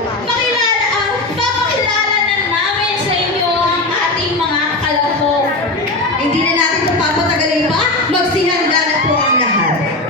Papakilala na namin sa inyo ang ating mga kalahok. Hindi na natin ito papatagalin pa. Magsihanda na po ang lahat.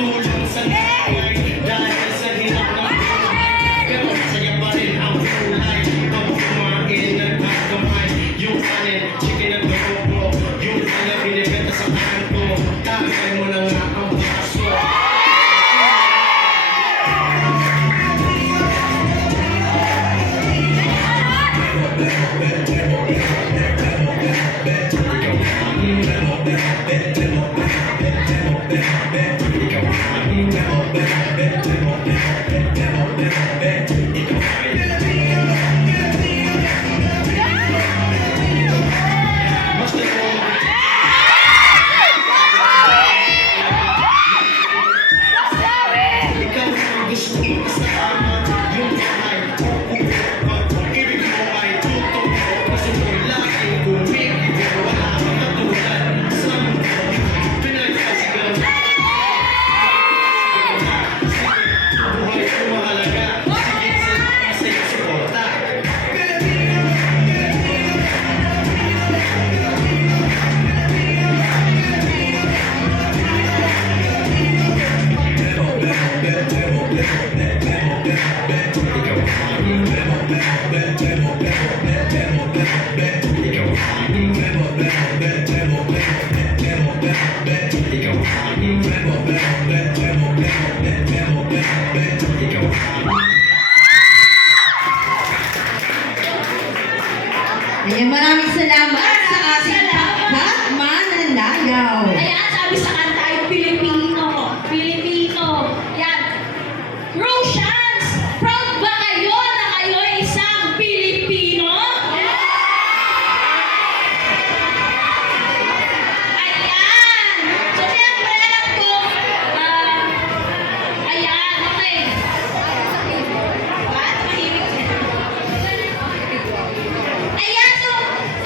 Tulong sa buhay dahil sa hirap ng buhay. Pero masaya pa rin ang kulay. Pag kumain ng pagkamay, yung kanin, chicken at adobo, yung kanin binibenta sa kanto, takay mo na nga ang baso. Basta kung ikaw ang gusto mo kasama, yung bahay, pag-ibig mo ay tutok. Gusto mo laging kumigil, wala kang katulad sa mundo. Pinagkasigaw na buhay ko mahalaga, sigit sa masaya suporta. Ayan, maraming salamat sa ating pangkat mananagaw. Ayan, sabi sa kanta ay Pilipino. Pilipino. Yan. Rosians, proud ba kayo na kayo ay isang Pilipino? Ayan. So, siyempre, alam ko, ayan, okay. Ba't mahimik? Ayan, so,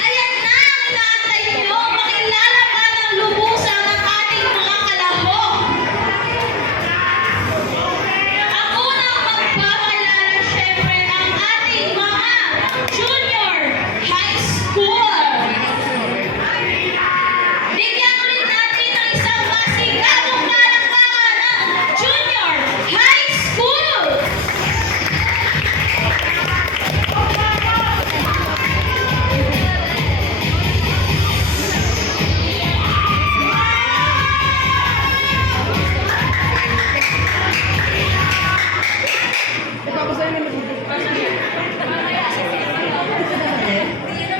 ayan na ang inaantay nyo. Makilala ka ng lubusan ng ating mga kalahok. Ang unang magpapakilala, syempre, ang ating mga junior high school. Bigyan ulit natin ng isang masigaw palakpakan ng junior high school.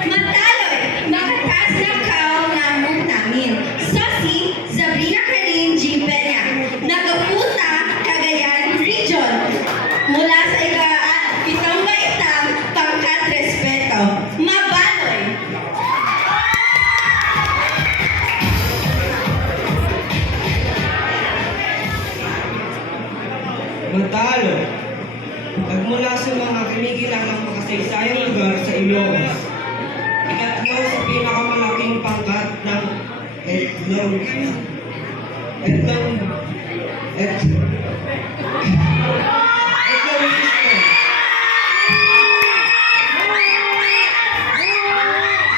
Magtaloy, makatas na kaunamong namin. Sosi, Sabrina Karin G. Peña, Nagaputa, Cagayan Region. Mula sa pitong baitang pangkat respeto. Mabaloy. Matalo. Nagmula sa mga kinikilalang makasaysayang lugar sa Ilocos. Ikatlo sa pinakamalaking pangkat ng etnologisto.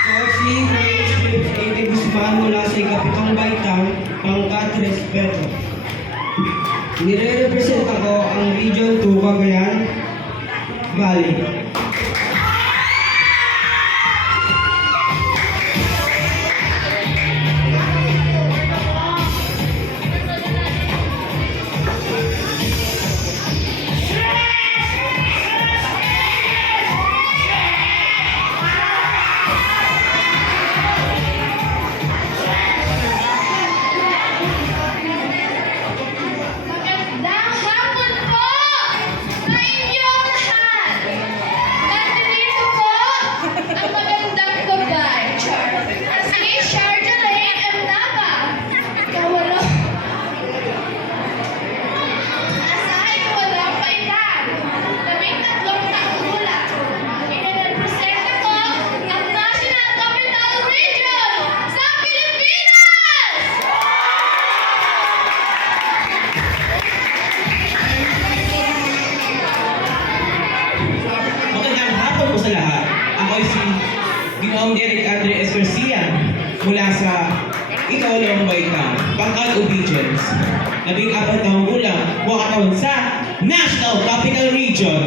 Sosi Grace Phillips A.D. Guzman mula sa ikapitong baitang pangkat respeto. Nire-represent ako ang Region 2 Cagayan Valley. Magandang hapon po sa inyong lahat. ikaw lang ang baitang, pangkat obedience. 14 taong gulang, wakataon sa National Capital Region.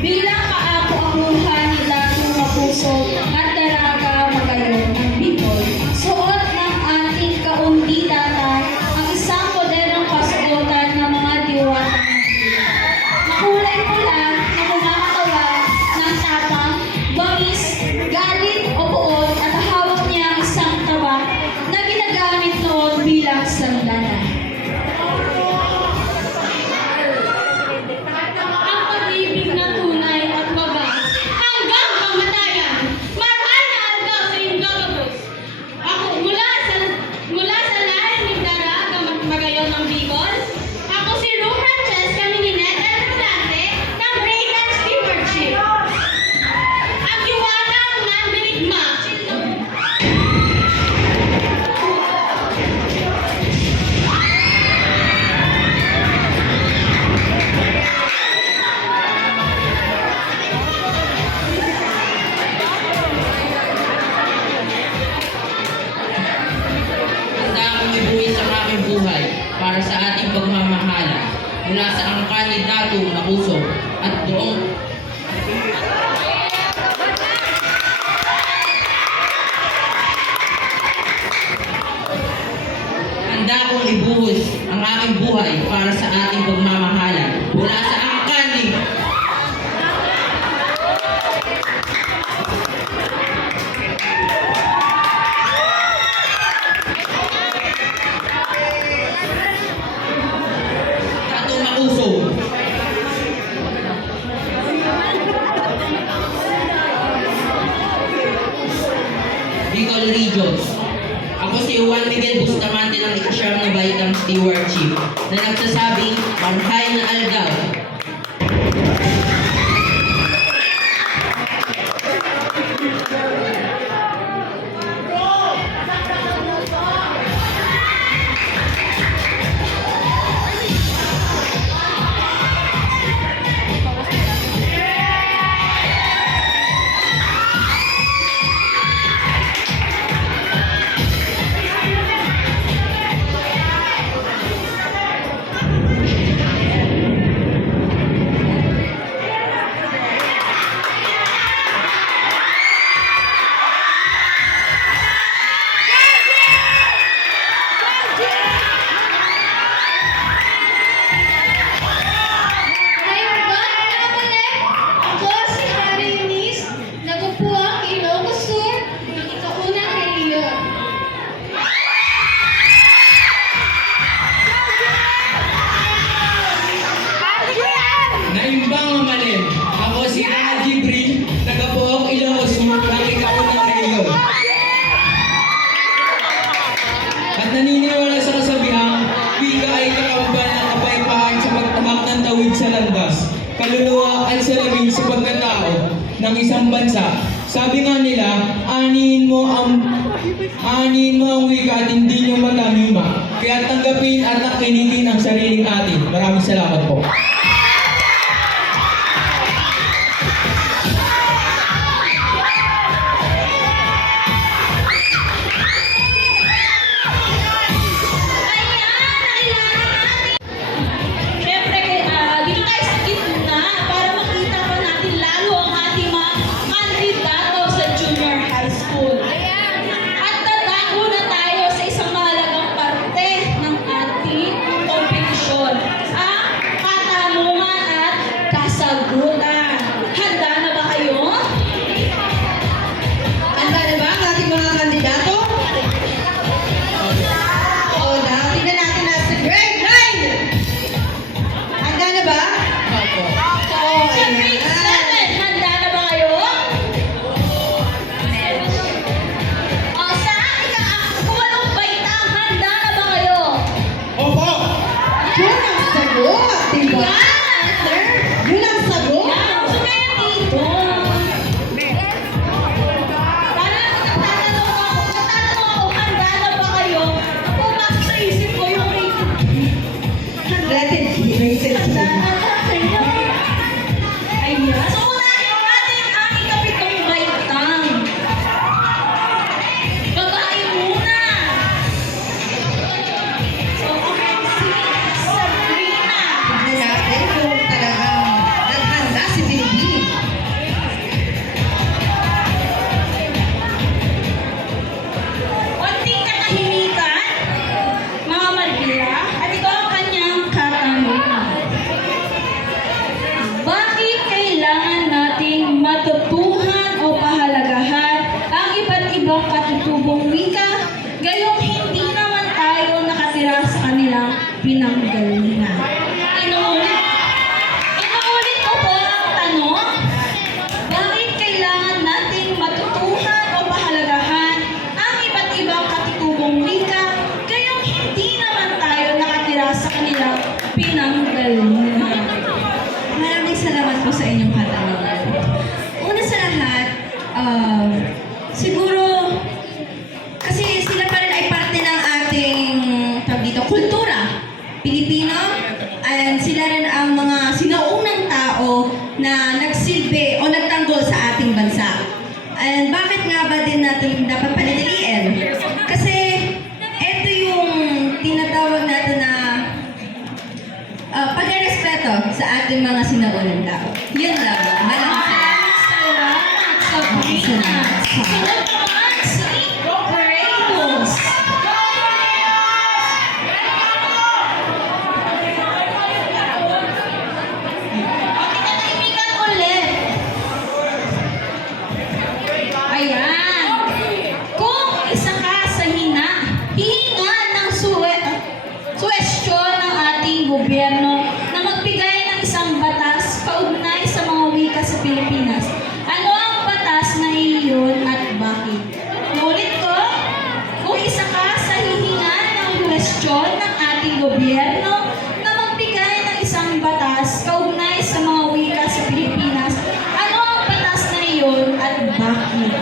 Bilang kaapu-apuhan ni Dato' Mapuso at Daraga Magayon ng Bicol, suot ng ating kaundi data ang isang modernong kasuotan ng mga diwata ng Bicol. Makulay pula na kumakatawan ng tapang, bangis, galit o buod at hawak niya ang isang tabak na ginagamit noon bilang sandalan. Ang pag-ibig na tunay at wagas hanggang kamatayan. Mahal na aldaw sa iyong gagawin. Ako mula sa lahi ni Daraga Magayon ng Bicol. Ako si Ru Francesca Mininet Escalante ng Reagan Stewardship. Ang diwatang mandirigma. Handa akong ibuwis ang aking buhay para sa ating pagmamahala mula sa angkan ni Dato' Mapuso at doong Handa akong ibuwis ang aking buhay para sa ating pagmamahala mula sa angkan ni Dato' Mapuso. Bicol Region. Ako si Juan Miguel Bustamante ng ikasyam na baitang stewardship na nagsasabing Marhay na Algaw. Ako si Harry Eunice, nagupuang Ilocos Sur ng ikaunang rehiyon. Naimbang Mamalin, ako si Raji Bril, taga-Pook Ilocos Sur ng ikaunang rehiyon. At naniniwala sa kasabihang, wika ay kakamban ng kapayapaan sa pagtahak ng tawid sa landas, kaluluwa at salamin sa pagkatao ng isang bansa. Sabi nga nila, anihin mo ang wika at hindi nyo matamima. Kaya tanggapin at nakinitin ang sariling atin. Maraming salamat po. Siyempre, dito tayo sa gitna para makita pa natin lalo ang ating mga kandidato sa junior high school. At tatago na tayo sa isang mahalagang parte ng ating kompetisyon, ang Gayong hindi naman tayo nakatira sa kanilang pinanggalingan. Inuulit ko po ang tanong, bakit kailangan nating matutuhan o pahalagahan ang iba't ibang katutubong wika gayong hindi naman tayo nakatira sa kanilang pinanggalingan? Maraming salamat po sa inyong katanungan. Una sa lahat, siguro, kasi sila pa rin ay parte ng ating tawag dito, kultura Pilipino, and sila rin ang mga sinaunang tao na nagsilbi o nagtanggol sa ating bansa. And bakit nga ba din natin dapat panatiliin? Kasi ito yung tinatawag natin na pagrespeto sa ating mga sinaunang tao. Yun lang. Maraming salamat. Salamat sa Pina. Sunod naman si Ramos. Katahimikan ulit. Ayan. Kung isa ka sa hihinga ng suwestyon ng ating gobyerno na magbigay ng isang batas kaugnay sa mga wika sa Pilipinas, ano ang batas na iyon at bakit? Nulit ko, kung isa ka sa hihinga ng suwestyon ng ating gobyerno na magbigay ng isang batas kaugnay sa mga wika sa Pilipinas, ano ang batas na iyon at bakit?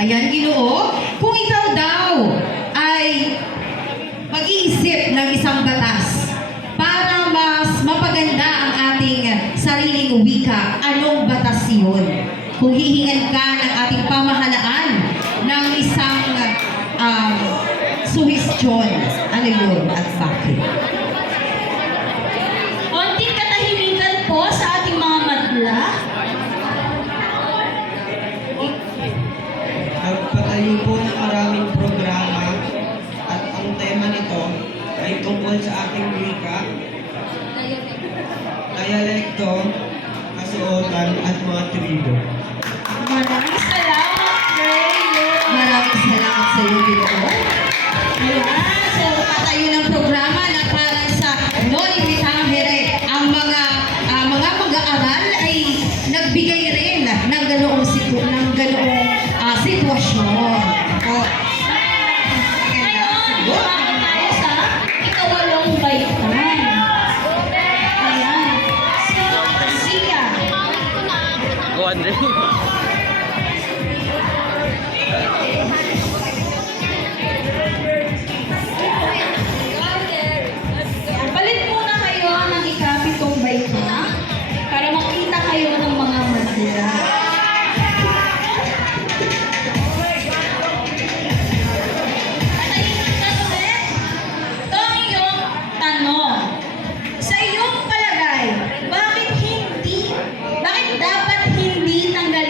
Ayan, Ginoo, kung ikaw daw ay mag-iisip ng isang batas para mas mapaganda ang ating sariling wika, anong batas yun? Kung hihingan ka ng ating pamahalaan ng isang suhestyon, ano yun at bakit? Konting katahimikan po sa ating mga madla. Nagpatayo po ng maraming programa at ang tema nito ay tungkol sa ating wika, dialekto, kasuotan at mga tribo. Maraming salamat, Rayo. Maraming salamat sa iyo, Ginoo. Ayan. So, Patayo ng programa na para sa Noli Me Tangere, ang mga mag-aaral ay nagbigay rin ng ganoong sitwasyon. ngayon, bakit tayo sa ikawalong baitan? Ayan. Si Zia. Go, Andre. Palit muna kayo ng ikapitong baitan para makita kayo ng mga madla. Patayin ka ulit. Ito ang iyong tanong. Sa iyong palagay, bakit dapat hindi tanggalin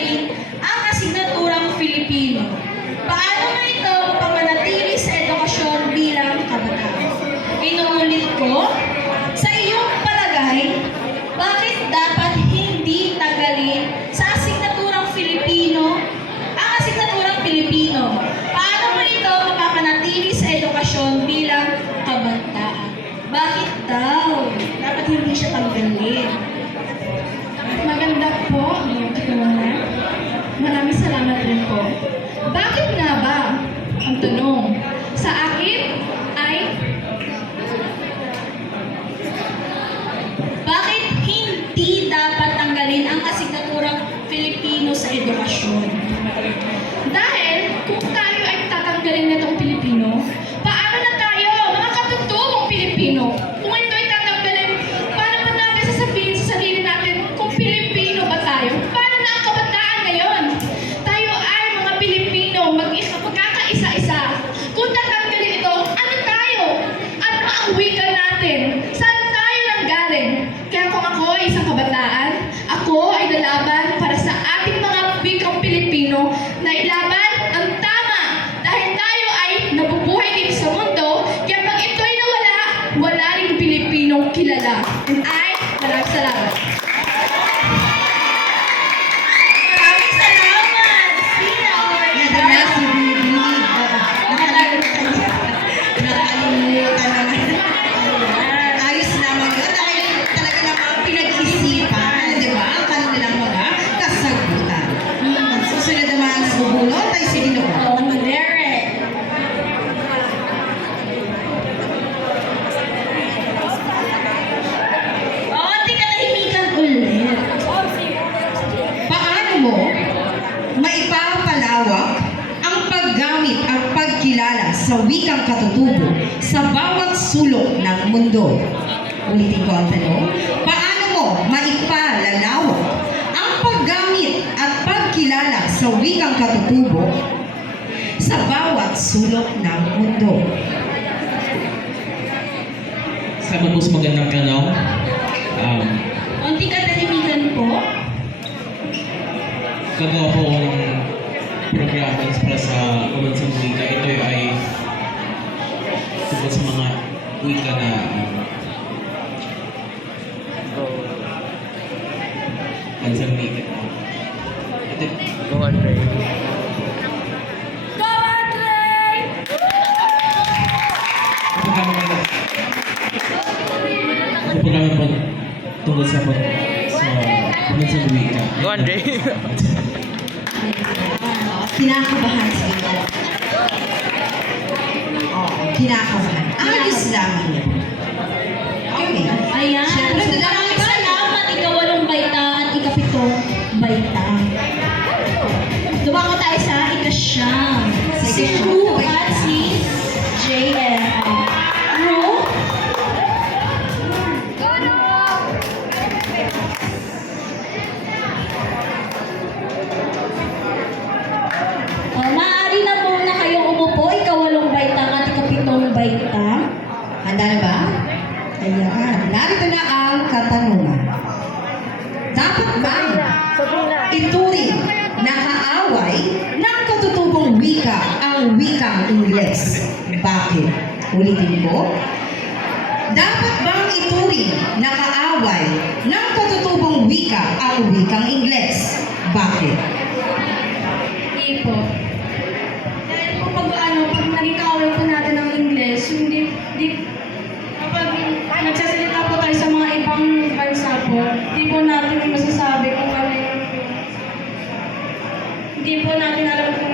sa wikang katutubo sa bawat sulok ng mundo. Ulitin ko ang tanong, paano mo maipalalawak ang paggamit at pagkilala sa wikang katutubo sa bawat sulok ng mundo? Salamat po sa magandang tanong. Unting katahimikan po. Gagawa po ako ng programa para sa pambansang wika. Ito ay tungkol sa mga wika na bansang wika. Ito, programa po tungkol sa pambansang wika. Go, Andre. Kinakabahan sila. Oo, kinakabahan. Ayos lang yun. Okay. Ayan. Siyempre, Maraming salamat. Ikawalong baita at ikapitong baita. Dumako tayo sa ikasyam. Si Ru at si JM. Ru? Maaari na muna kayong umupo. Ikawalong baita at ikapitong baita. Handa na ba? Ayan. Narito na ang katanungan. Dapat ba ituring na kaaway ng katutubong wika ang wikang Ingles? Bakit? Ulitin ko. Dapat bang ituring na kaaway ng katutubong wika ang wikang Ingles? Bakit? Hindi po. Dahil po pag naging kaaway po natin ng Ingles, hindi kapag nagsasalita po tayo sa mga ibang bansa po, hindi po natin masasabi kung ano yung hindi po natin alam kung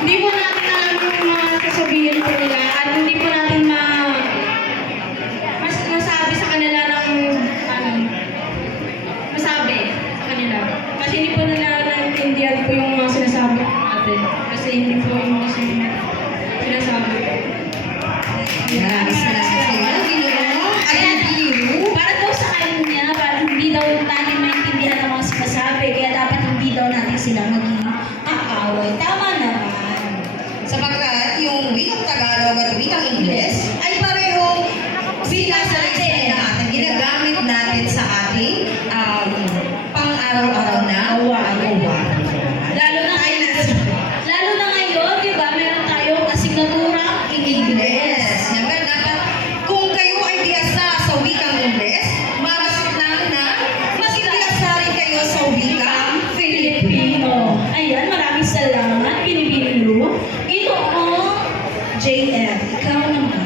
hindi po natin alam yung mga sasabihin po nila at hindi po natin masabi sa kanila ng masabi sa kanila. Kasi hindi po nila naintindihan po yung mga sinasabi natin. Kasi hindi po yung mga sinasabi. Maraming salamat sa iyo. Ginoo. Ayan, Biru. Para daw sa kanya, para hindi daw natin maintindihan ang mga sinasabi, kaya dapat hindi daw natin sila maging kaaway. Tama naman. Sapagkat yung wikang Tagalog at wikang Ingles ay parehong sinasaliksay natin, ginagamit natin sa ating pang-araw-araw na awa. Lalo na ngayon, di ba, meron tayong asignatura Ingles. Siyempre, dapat kung kayo ay bihasa sa wikang Ingles, mas bihasa rin kayo sa wikang Filipino. Ayan, maraming salamat. Binibining Ru. Ginoo JF, ikaw naman.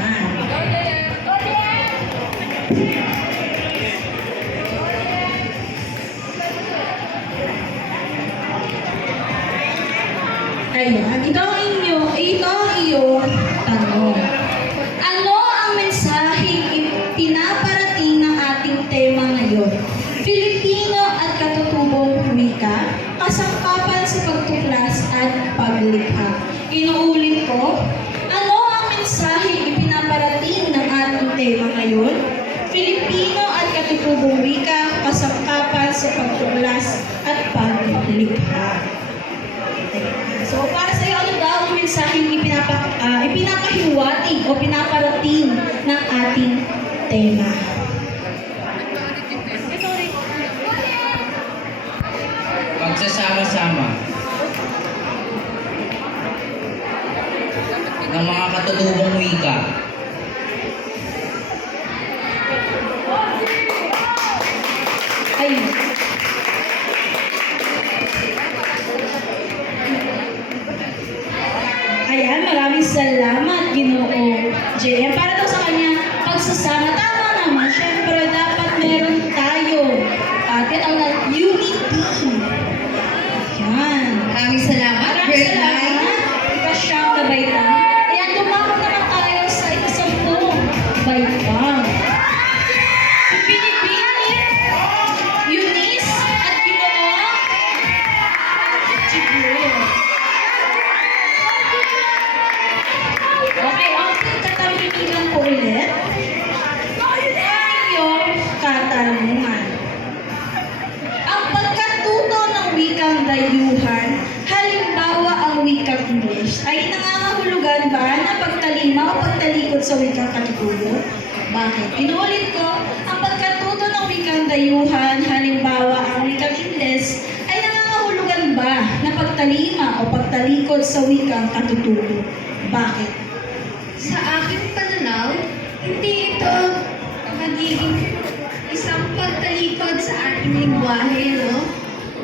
Ayan, ito ang iyong tanong. Ano ang mensaheng pinaparating ng ating tema ngayon? Filipino at katutubong wika, kasangkapan sa pagtuklas at paglikha. Inuulit ko, ano ang mensaheng ipinaparating ng ating tema ngayon? Filipino at katutubong wika, kasangkapan sa pagtuklas at paglikha. So, para sa iyo, ano daw ang mensaheng ipinapahiwatig o pinaparating ng ating tema? Pagsasama-sama ng mga katutubong wika. Ayun. Ayan, maraming salamat, Ginoo JM. Para daw sa kanya, pagsasama, tama naman. Siyempre, dapat meron tayo. Tinawag na unity. Yan. Maraming salamat. Maraming Great salamat. night. Ikasyang na baita. Ayan, dumako naman tayo sa ikasampung baita. Si Pilipini, Eunice, at Ginoo Jibril. katarungan. Ang pagkatuto ng wikang dayuhan, halimbawa ang wikang English, ay nangangahulugan ba na pagtalima o pagtalikod sa wikang katutubo? Bakit? Inuulit ko, ang pagkatuto ng wikang dayuhan, halimbawa ang wikang English, ay nangangahulugan ba na pagtalima o pagtalikod sa wikang katutubo? Bakit? Sa aking pananaw, hindi ito magiging isang pagtalikod sa ating lingwahe, no?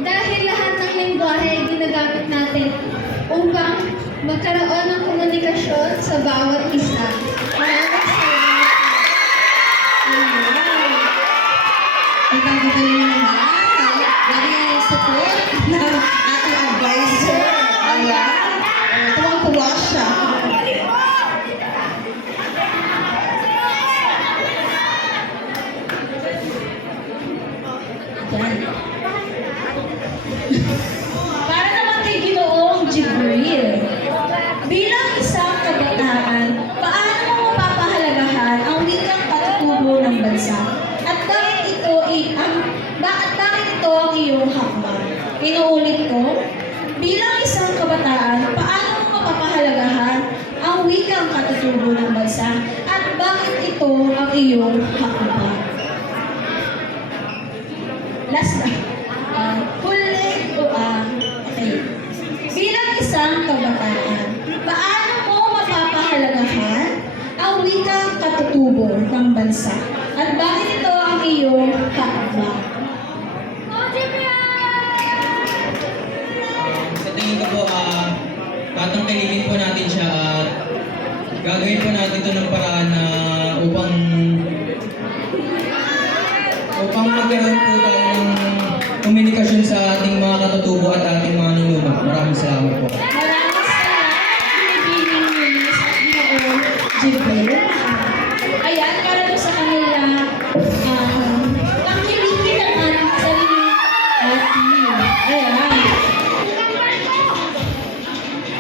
Dahil lahat ng lingwahe ay ginagamit natin upang magkaroon ng komunikasyon sa bawat isa. Maraming salamat. Ang pagkagaling naman, lagi ang support ng ating advisor. Ayan. Tuwang-tuwa siya. Yan. Para naman kay Ginoong Jibril, bilang isang kabataan, paano mo mapapahalagahan ang wikang katutubo ng bansa? At bakit ito ang iyong hakbang? Inuulit ko, bilang isang kabataan, paano mo mapapahalagahan ang wikang katutubo ng bansa? At bakit ito ang iyong hakbang? Last na. Okay. Bilang isang kabataan, paano mo mapapahalagahan ang wikang katutubo ng bansa? At bakit ito ang iyong hakbang? Sa tingin ko po, tatangkilikin po natin siya at gagawin po natin ito ng paraan na upang magkaroon po tayo ng komunikasyon sa ating mga katutubo at ating mga ninuno. Maraming salamat po. Maraming salamat, Binibining Lunis at Ginoong Jibril. Ayan, para doon sa kanila, tangkilikin ang ating sarili atin. Ayan.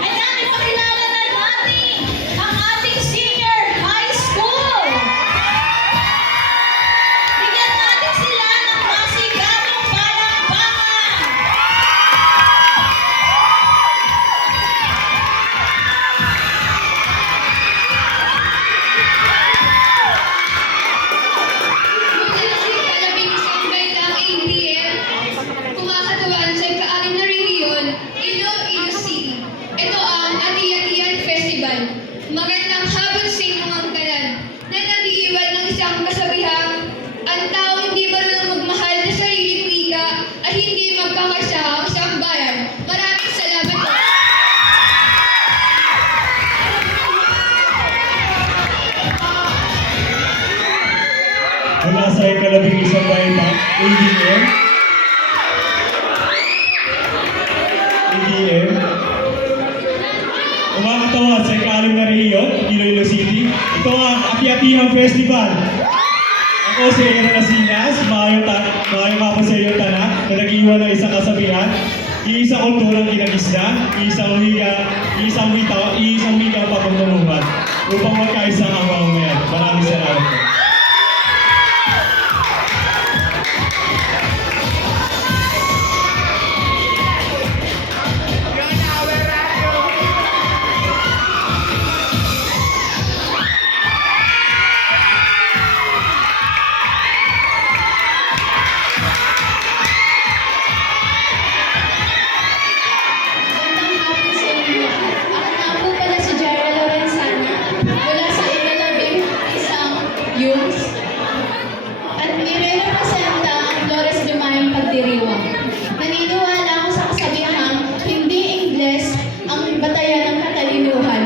Ayan, ipakilala na natin ang ating senior high school. Bigyan natin sila ng masigamong palakpakan. Mula si Kalabing isang baitang ABM, kumakatuan sa ika-6 na rehiyon, Iloilo City. Ito ang Ati-Atian Festival. Magandang hapon sa inyong angkalan na nag-iiwan ng isang kasabihang, ang tao hindi marunong magmahal sa sariling wika ay hindi magkakasya ang isang bayan. Maraming salamat po. Mula sa ikalabing isang baita, ADM. Umakatawa sa ika-6 na rehiyon, Iloilo City. Ito ang Ati-Atihan Festival. Ako si Aaron Asinas, maayong hapon sa iyo tanan, na nag-iwan ng isang kasabihan, iisang kulturang kinagisna, iisang wika pagtutulungan, upang magkaisang ang mamamayan. Maraming salamat po. Magandang hapon sa inyo. Ako nga po pala si Jara Lorenzana mula sa ikalabing isang youth at nire-representa ang Flores de Mayong Pagdiriwang. Naniniwala ako sa kasabihang hindi Ingles ang batayan ng katalinuhan.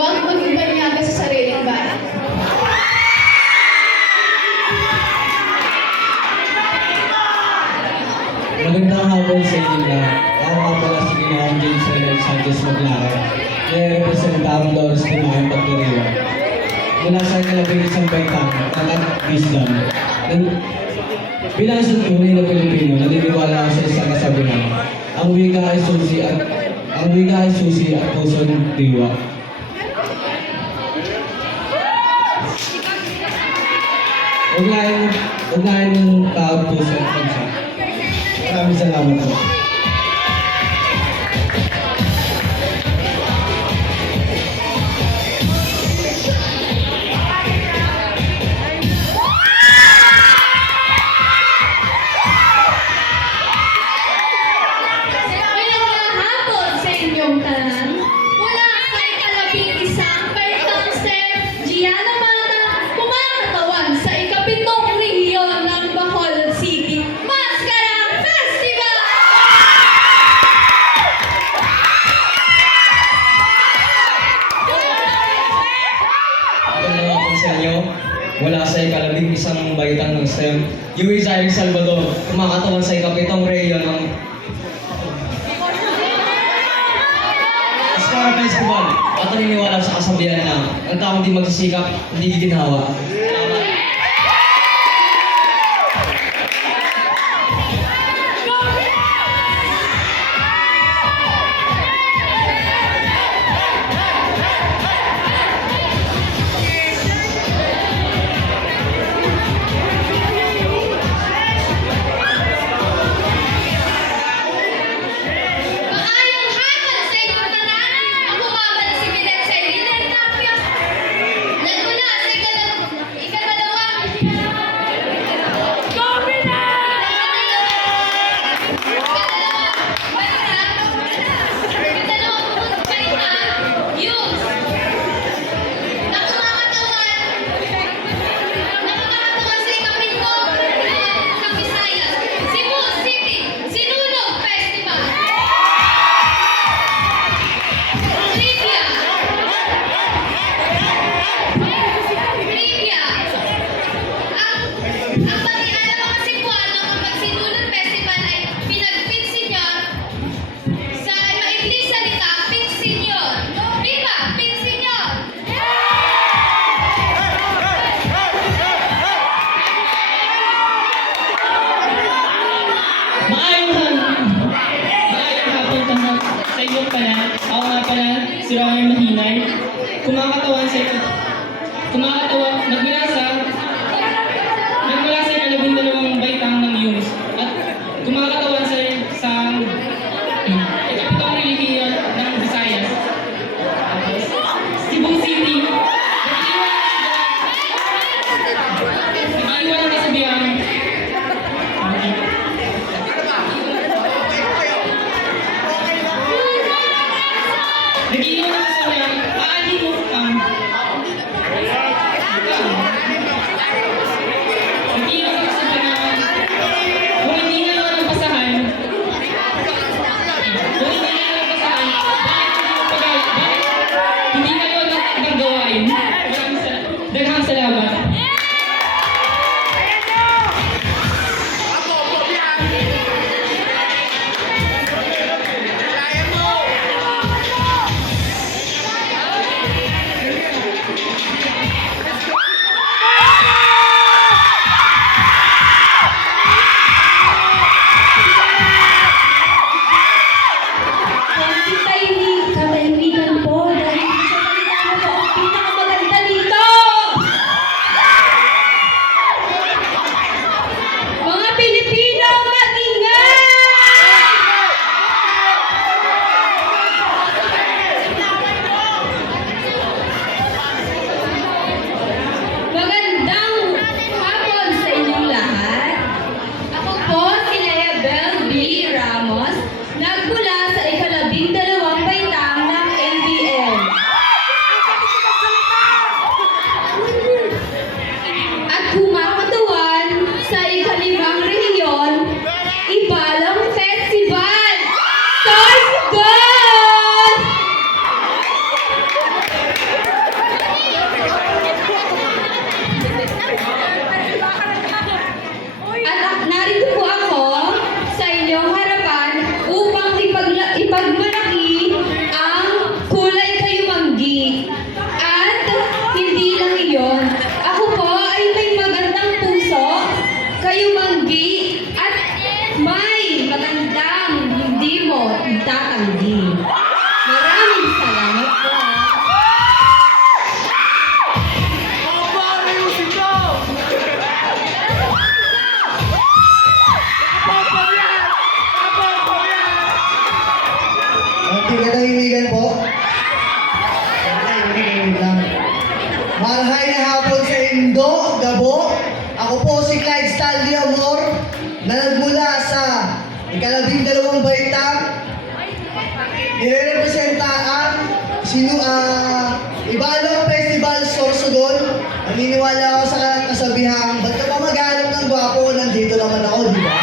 Huwag magbanyaga sa sariling bayan. Magandang hapon sa inyo lahat. Ako nga pala si Ginoong James Reynolds Sanchez Maglaro. Nire-representa ang Flores de Mayong Pagdiriwang. Mula sa ikalabing isang baitang, Takat Wisdom. Bilang isang tunay na Pilipino, naniniwala ako sa isang kasabihan. Ang wika ay susi at puso ng diwa. Huwag ugnayan ng tawag puso at bansa. Maraming salamat po. Magandang hapon sa inyong tanan. Mula sa ikalabing-isang Pertangster, Gianna Mata, kumakatawan sa ikapitong rehiyon ng Bacolod City, Maskara Festival! Magandang hapon sa inyo. Wala sa ikalabing-isang baitang ng STEM, UAS El Salvador, kumakatawan sa ikapitong rehiyon ng Maskara Festival. At naniniwala sa kasabihan na ang taong di magsisikap, hindi giginhawa. Salamat. Maayong hapon sa inyong tanan. Ako nga pala si Binet sa Binet Tapio. Nagmula sa ikadalawang youth na kumakatawan sa ikapitong ng Visayas, Cebu City Sinulog Festival. Trivia. Ang pag-ialam mga Cebuano kapag Sinulog Festival ay pinagpinsinyor sa maikling salita, pinsinyor. Diba? Pinsinyor. Maayong hapon sa inyong tanan. Ako nga pala si Ronnie Mahinay. Nagmula sa ikalabing-dalawang baitang ng Yunis at kumakatawan sa ikapitong relihiyon ng Visayas. Cebu City. Nag-iwan ang kasabihan. Nag-iwan ang kasabihan. Aali mo ang nag-iwan ang kasabihan. Kung hindi nga naman ang basahan, bakit hindi kayo ang gawain? Daghang salamat. Katahimikan po dahil sa salita mo po ang pinakamaganda dito! Mga Pilipino, mag-ingay! Magandang hapon sa inyong lahat. Ako po si Lea Bel B. Ramos, nagmula sa ikalabing-dalawang baitang ng NBL. At kumakatawan sa ikalimang rehiyon, Ibalang Festival! Stars God! At narito po ako sa inyong harapan upang ipagmalaki ang kulay kayumanggi. At hindi lang iyon, ako po ay may magandang puso, kayumanggi, at may magandang hindi mo itatanggi. Maraming salamat po. kasabihang nirepresenta ang Ibalong Festival Sorsogon. Naniniwala ako sa kasabihang, ba't ka pa maghanap ng gwapo? Nandito naman ako, di ba?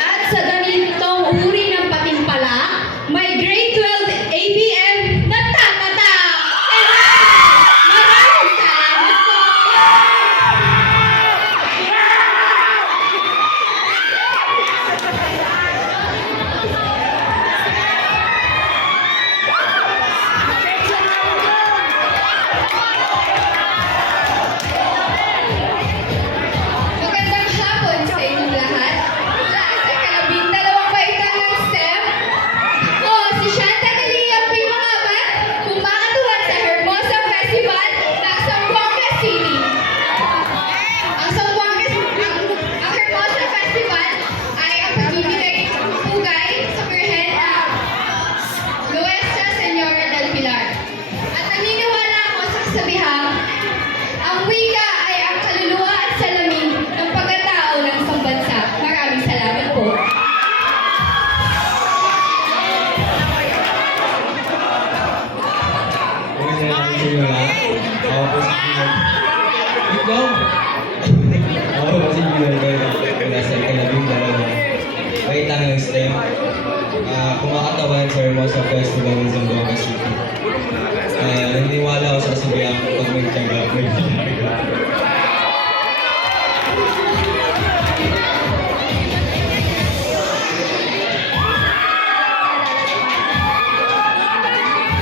At sa ganitong uri ng patimpala, may grade 12 ABM na tatata! Maraming salamat po! Magandang hapon sa inyong lahat. Lahat sa kalabing-dalawang baitang ng STEM. Ako, si Shanta Dalia Pimangabat, kumakatuwad sa Hermosa Festival ng Zamboanga City. Ang Hermosa Festival ay ang pagbibigay ng pugay sa Birhen na Nuestra Señora del Pilar. At naniniwala ako sa kasabihang, ang wika ay ang kaluluwa at salamin ng pagkatao ng isang bansa. Maraming salamat po. Magandang hapon sa inyo lahat. Ako po si Gino. Ikaw? Ako po si Gino Rivera. Mula sa ikalabing-dalawang baitang ng STEM. Kumakatawan sa Hermosa Festival ng Zamboanga City. Naniniwala ako sa kasabihang pag may tiyaga, may tiyaga.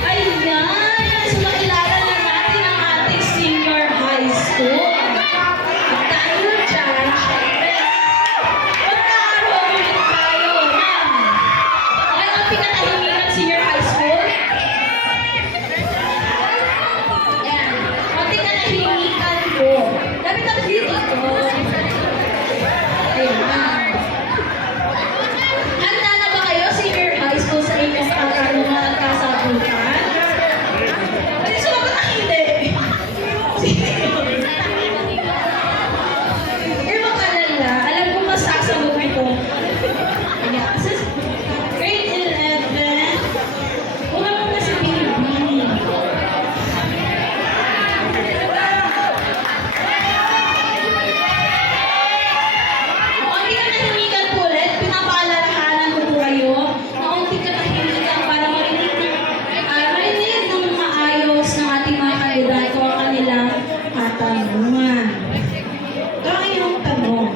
Ayan! So makilala na natin ang ating senior high school. At dahil dyan, syempre, magkakaroon ulit tayo ng ang pinakahimikan senior high school. Ayan. Konting katahimikan po. Dapat dito ko. Ayan. Handa na ba kayo, senior high school, sa inyong katanungan at kasagutan? Pwede sumagot na hindi. Huwag mag-alala. Alam ko masasagot ko. Ayan. Grade 11. Huwag mo na si Bibi. Konti katahimikan po ulit. Pinapaalalahanan ko po kayo na konti katahimikan para marinig ng maayos ng ating mga kandidato ang kanilang katanungan. Ito ang iyong tanong.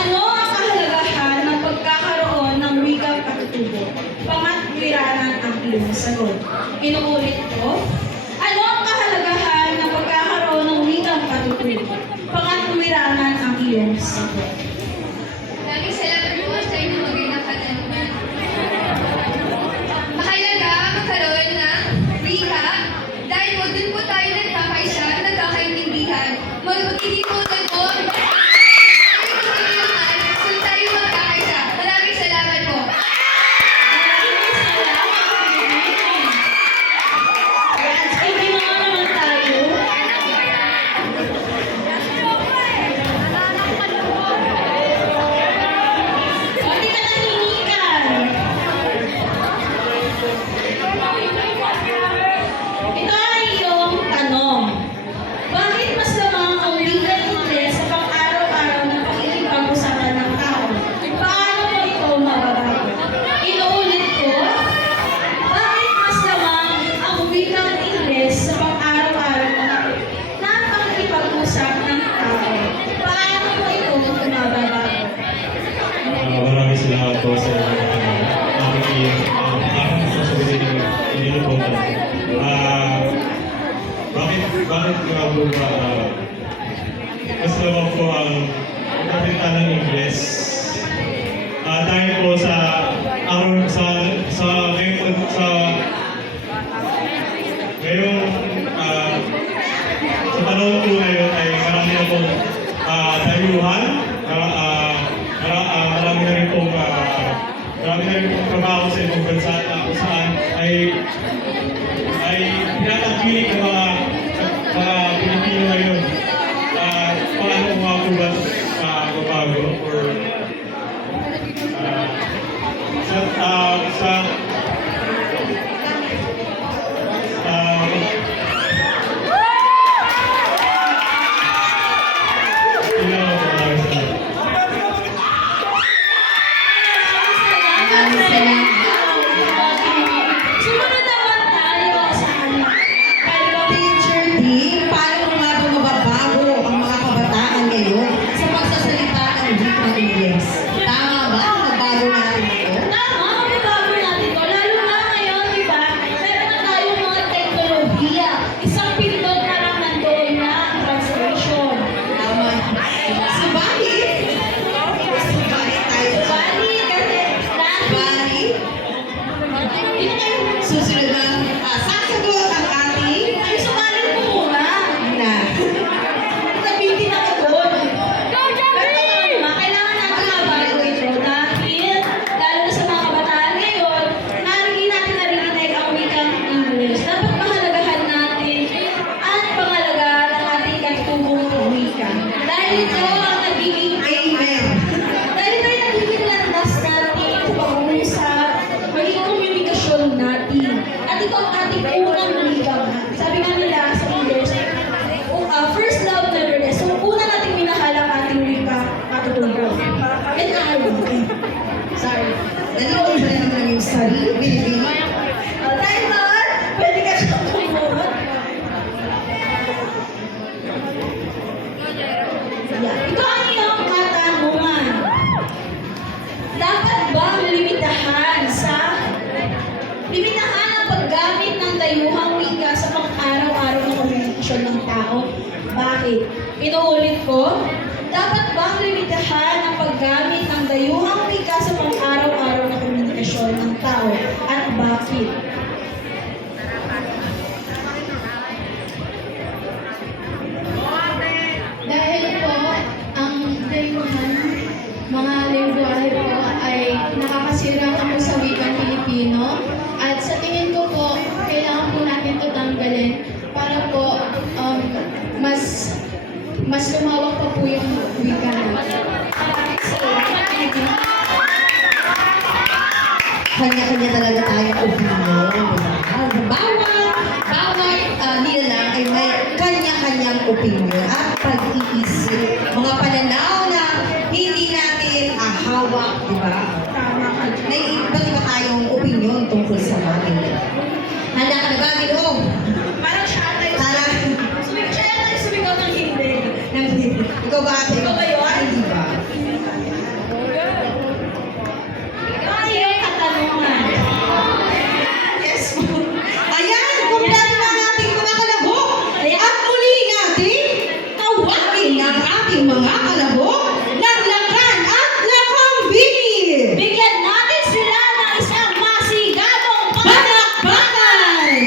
Ano ang kahalagahan ng pagkakaroon ng wikang katutubo? Pangatwiranan ang iyong sagot. Inuulit ko. Ano ang kahalagahan ng pagkakaroon ng wikang katutubo? Pangatwiranan ang iyong sagot. Maraming salamat po sa inyong magandang katanungan. Mahalaga magkaroon ng wika dahil po dun po tayo nagkakaisa, nagkakaintindihan. Magkikikutan po. Kung tayo magkakaisa. Maraming salamat po. Maraming salamat. Yes, hindi mo naman tayo. Konti katahimikan. Ito ay iyong tanong. Bakit mas lamang ang wikang Ingles sa pang-araw-araw na pakikipag-usapan ng tao? Paano mo ito mababago? Inuulit ko. Bakit mas lamang ang wikang Ingles sa pang-araw-araw na pakikipag-usap ng tao? Paano mo ito mababago? Maraming salamat po sa aking sasabihin ninyo po. Bakit nga po ba mas naman po ang kapita ng Ingles? Dahil po sa ngayong sa panahon po ngayon ay marami na pong dayuhan, marami na rin pong trabaho sa ibang bansa na kung saan ay pinatangkilik ng mga Pilipino ngayon. Paano umakubat bago or sa Sumunod naman tayo sa Teacher D, paano nga ba mababago ang mga kabataan ngayon sa pagsasalita ng wikang Ingles? Tama ba? Mabago natin ito? Tama, mababago natin to. Lalo na ngayon, di ba? Meron na tayong mga teknolohiya. Isang pindot na lang nandoon na translation. Tama. Subalit tayo. Bali, kasi dati, Subalit, susunod na sasagot ang ating ay sumalit mo muna. na. Nabiti na ka doon. Kailangan natin mabago ito dahil, lalo na sa mga kabataan ngayon, narinig ang wikang English. Dapat mahalagahan natin at pangalagaan ang ating katutubong wika. Dahil ito ang nagiging Amen. dahil ito ay nagiging landas natin sa pag-uusap, magiging komunikasyon natin. At ito ang ating unang wika. Sabi nga nila sa English, first love, never less. So, una nating minahal ang ating wika, matutunan. And sorry. Nanood na naman yung sarili. Binibini. Dahil naman, pwede ka siyang kumunod. Yeah. Ito ang iyong katanungan. Dapat ba limitahan ang paggamit ng dayuhang wika sa pang-araw-araw na komunikasyon ng tao? Bakit? Inuulit ko, dapat bang limitahan ang paggamit ng dayuhang wika sa pang-araw-araw na komunikasyon ng tao? At bakit? Dahil po, ang dayuhan, mga lengguwahe po ay nakakasira po sa wikang Pilipino. At sa tingin ko po, kailangan po natin ito tanggalin para po mas lumawak pa po yung wika natin. Kanya-kanya talaga tayong opinion. Bawat nilalang ay may kanya-kanyang opinion at pag-iisip. Mga pananaw na hindi natin hawak, di ba? May iba't iba tayong opinion tungkol sa bagay. Handa ka na ba, Minong? Parang siya tayo. Parang, Sumigaw ng hindi. ikaw ba ate? Ikaw ba yun? Ay, di ba? Ito ang iyong katanungan. Yes po. Ayan, kumpleto na ang ating mga kalabok. At muli natin, tawagin ang ating mga kalabok ng Lakan at Lakambini. Bigyan natin sila ng isang masigadong Palakpakan!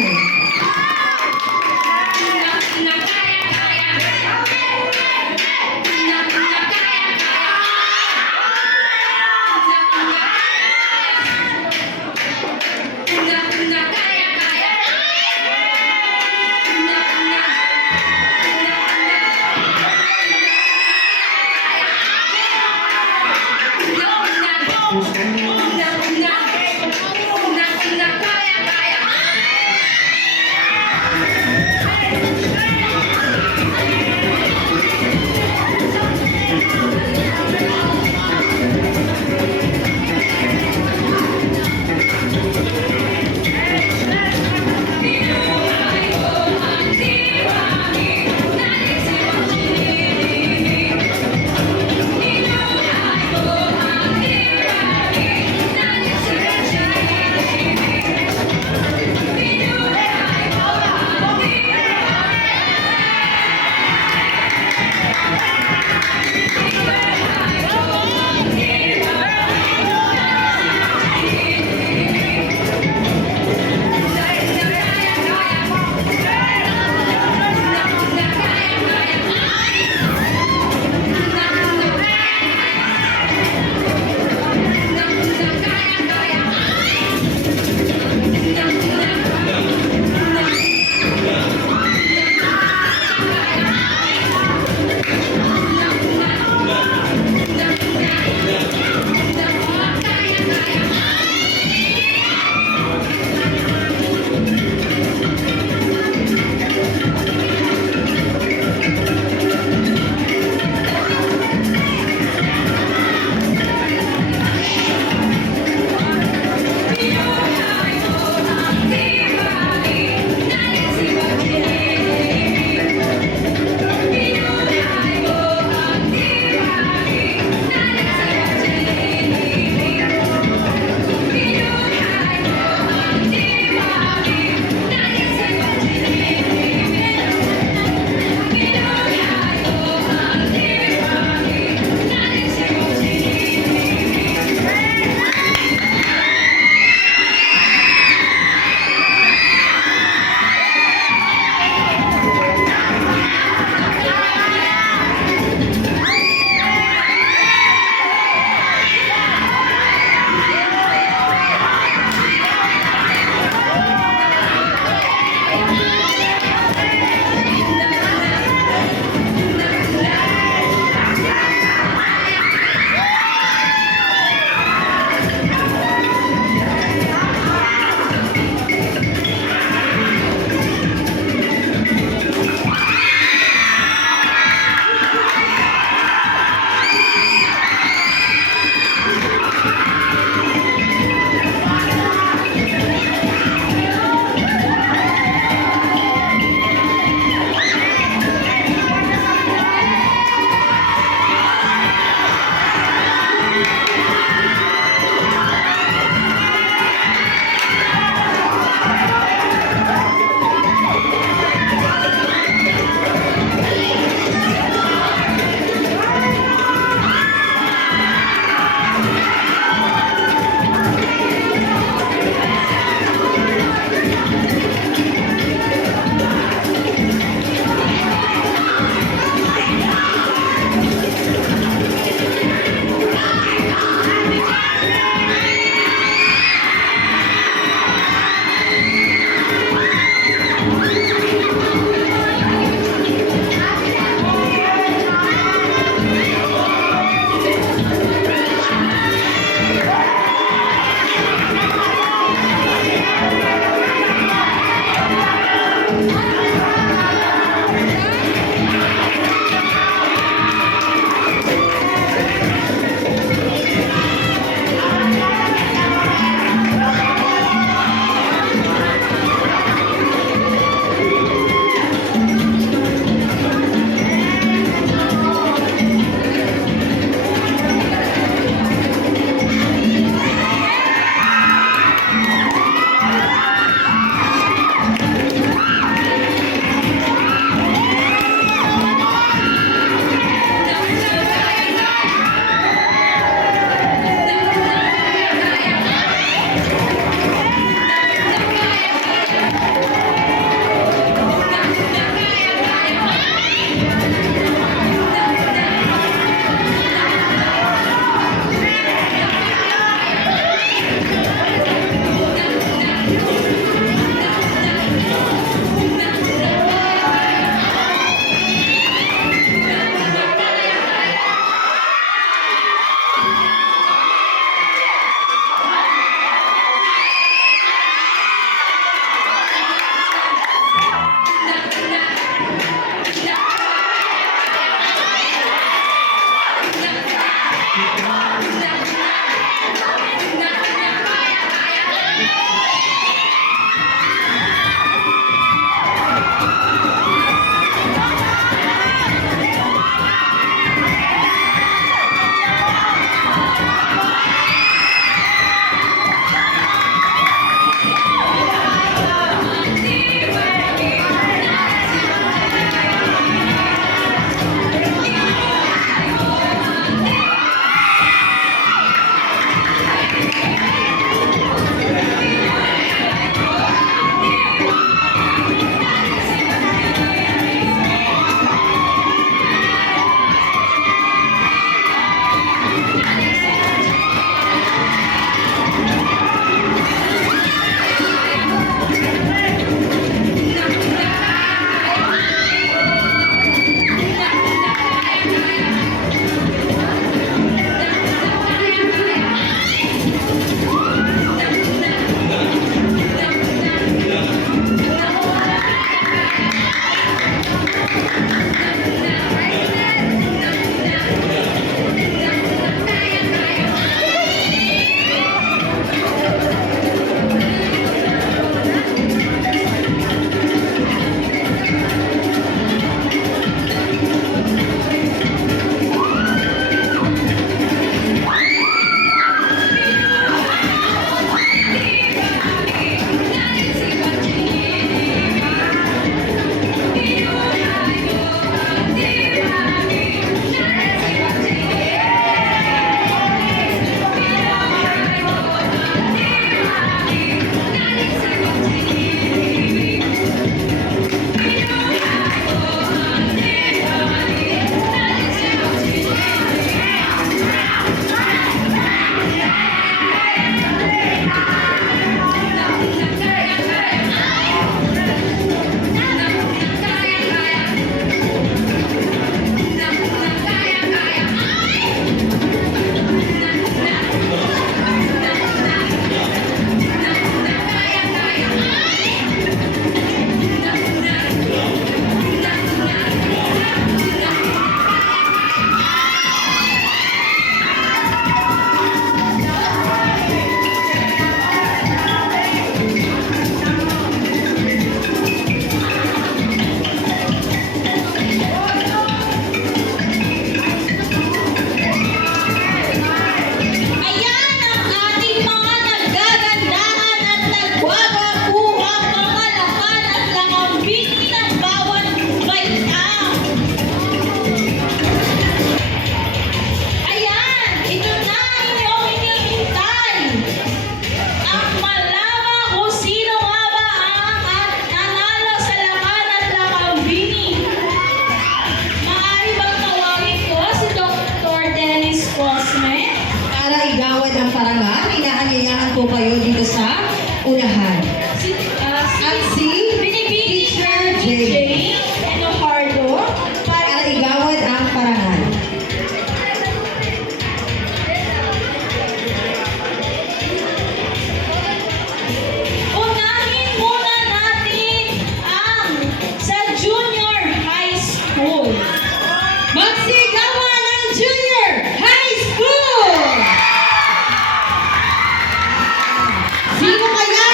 Sino kaya?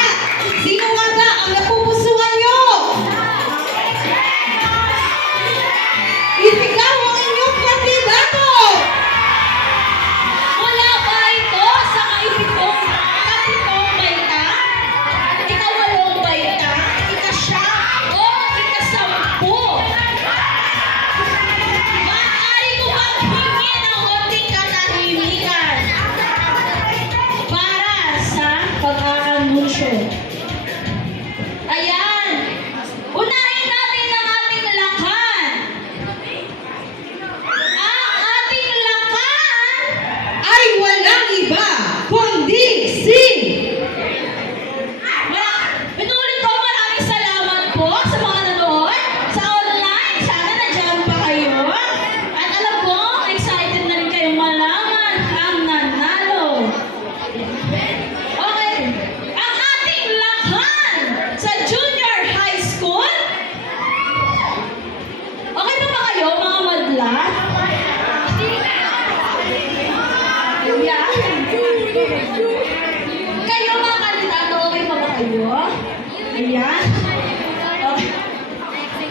Sino nga ba ang napupusuan nyo? Isigaw ang inyong kandidato! Wala ba ito sa kapitong baita? Ikawalong baita? Ikasyam o ikasampu? Maaari ko bang hingi ng konting katahimikan para sa pag-aanunsyo? Ayan! Unahin natin ang ating lakan. Ang ating lakan Ay walang iba, kundi si... Pinulit ko, maraming salamat po sa mga nanood sa online. Sana nandiyan pa kayo. At alam ko, excited na rin kayong malaman ang nanalo. Okay. Ang ating lakan sa junior high school. Okay pa ba kayo, mga madla? Yeah. Kayo mga kandidato, okay pa ba kayo? Ayan. Okay.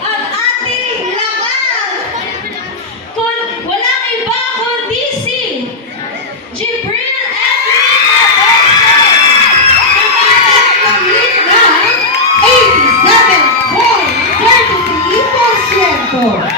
Ang ating laban, kung walang iba kundi si Jibril Naglit ng 87.33%.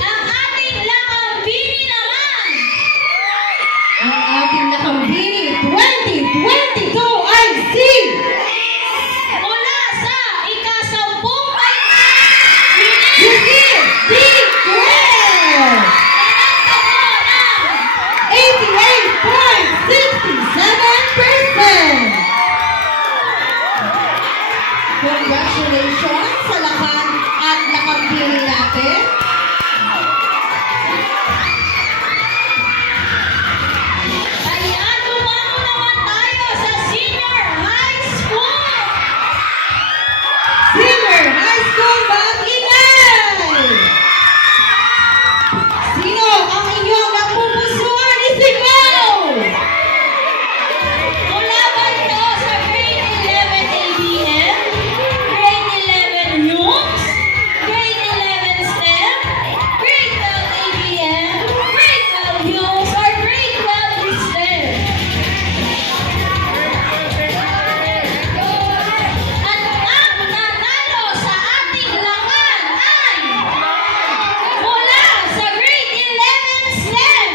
ang ating lakambini naman. Ang ating nakambini 2022 ay si... Mula sa ikasampung baita, Judith D. Guel! 88.67%! Congratulations sa lakan at nakambini natin. Ayan, dumamo naman tayo sa senior high school. Senior High School Mag-Inay! Sino ang inyong napupusuan? Isigaw! Mula ba ito sa grade 11 ABM, grade 11 NUMS, grade 11 STEM, grade 12 ABM, grade 12 NUMS, or grade 12 STEM? At ang nanalo sa ating lakan ay mula sa grade 11 STEM,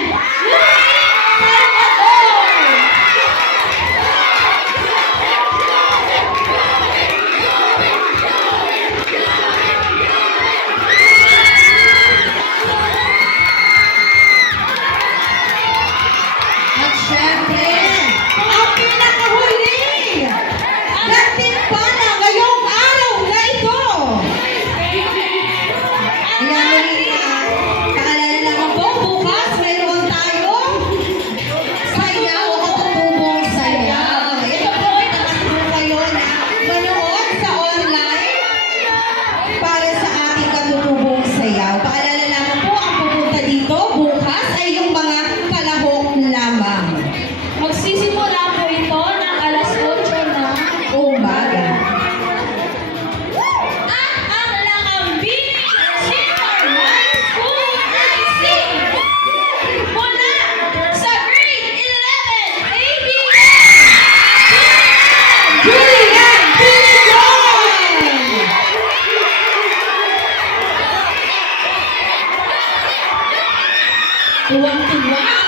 Luis Salvador! At syempre, ang pinakahuli! Nagtimpala ngayong araw na ito! Ayan, Marina. Paalala naman po, bukas meron tayong sayaw o katutubong sayaw. Ito po, itaas po kayo na manood sa online para sa ating katutubong sayaw. Paalala naman po, ang pupunta dito bukas ay yung mga kalahok lamang. Magsisimula po ito ng alas 8 na Umaga. at ang lakambini senior high school ay si mula sa grade 11 ABM, Julian Piligon! Tuwang-tuwa